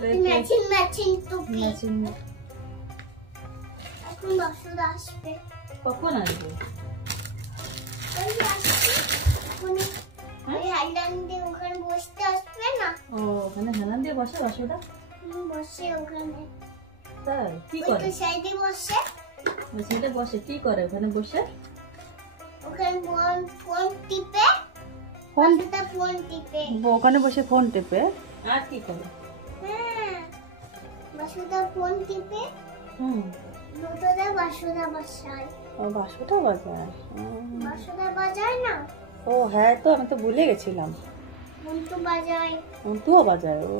Matching matching টুপি। এখন বাসুদা আসবে। কখন আসবে? ওই আসবে এখনই। ওই হাইল্যান্ড দিয়ে ওখানে বসতে আসবে না? ও ওখানে হেলান দিয়ে বসে বাসুদা? বসে ওখানে। তাই কি ওই করে? তো সাইডে বসে। ওই সাইডে বসে কি করে ওখানে বসে? ওখানে ফোন টিপে। ফোন টিপে। ওখানে বসে ফোন টিপে। আর কি করে? হ্যাঁ বাসুদা ফোন টিপে। দুটোতে বাসুদা বাজায়। ও বাসুদা বাজায়? বাসুদা বাজায় না? ও হ্যাঁ তো আমি তো ভুলে গেছিলাম। মন্টু বাজায়। মন্টুও বাজায়? ও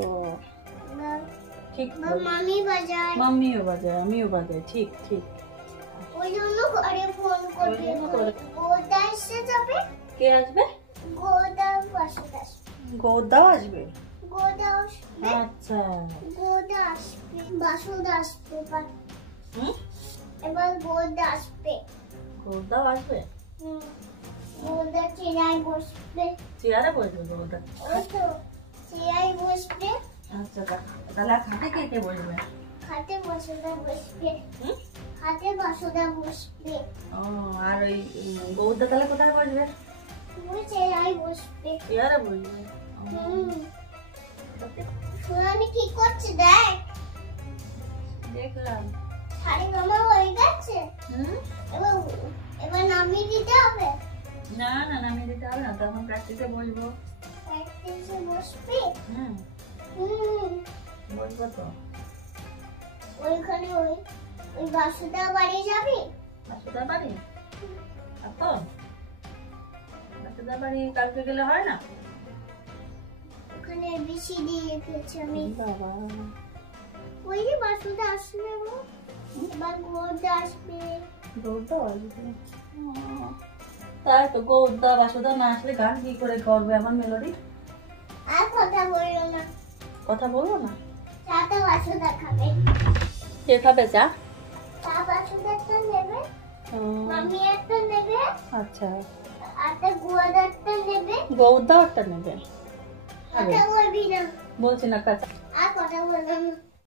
ঠিক। মামি বাজায়। মাম্মিও বাজায়, আমিও বাজাই। ঠিক ঠিক। ওই জন্য ঘরে ফোন করবে। গোদা এসে যাবে। কে আসবে? গোদা বাসুদা আসবে। গোদাও আসবে? গোদা আসবে। আচ্ছা গোদা আসবে বাসুদা আসবে। এবার গোদা আসবে। গোদাও আসবে? গোদা চেয়ারে বসবে। চেয়ারে বসবে গোদা? ওই তো চেয়ারে বসবে। আচ্ছা তাহলে খাটে কে কে বসবে? খাটে বাসুদা বসবে। খাটে বাসুদা বসবে। ও আর ওই গৌদা তাহলে কোথায় বসবে? ওই চেয়ারে বসবে। চেয়ারে বসবে? সোনালি কি করছে দেখ। দেখলাম। শাড়ি মামা হয়ে গেছে। এবার নামিয়ে দিতে হবে। না না নামিয়ে দিতে হবে না, তখন প্র্যাকটিসে বসবো। প্র্যাকটিসে বসবি? বসবো তো। ওইখানে ওই বাসুদা বাড়ি যাবি? বাসুদা বাড়ি? এখন বাসুদা বাড়ি কালকে গেলে হয় না? ওখানে ABCD লিখেছি আমি। বাবা ওই যে বাসুদা আসবে গো। এবার গোদা আসবে। গৌদা আসবে? তাই তো গৌদা বাসুদা না আসলে গান কি করে করবে আমার মেলোডি? আর কথা বললো না। কথা বলবো না? চাটা বাসুদা খাবে। কে খাবে চা? চা বাসুদা একটা নেবে। মামি একটা নেবে। আচ্ছা একটা গোদা একটা নেবে। গৌদা একটা নেবে? কথা বলবি না। বলছি না কাছে। আর কথা বললাম না।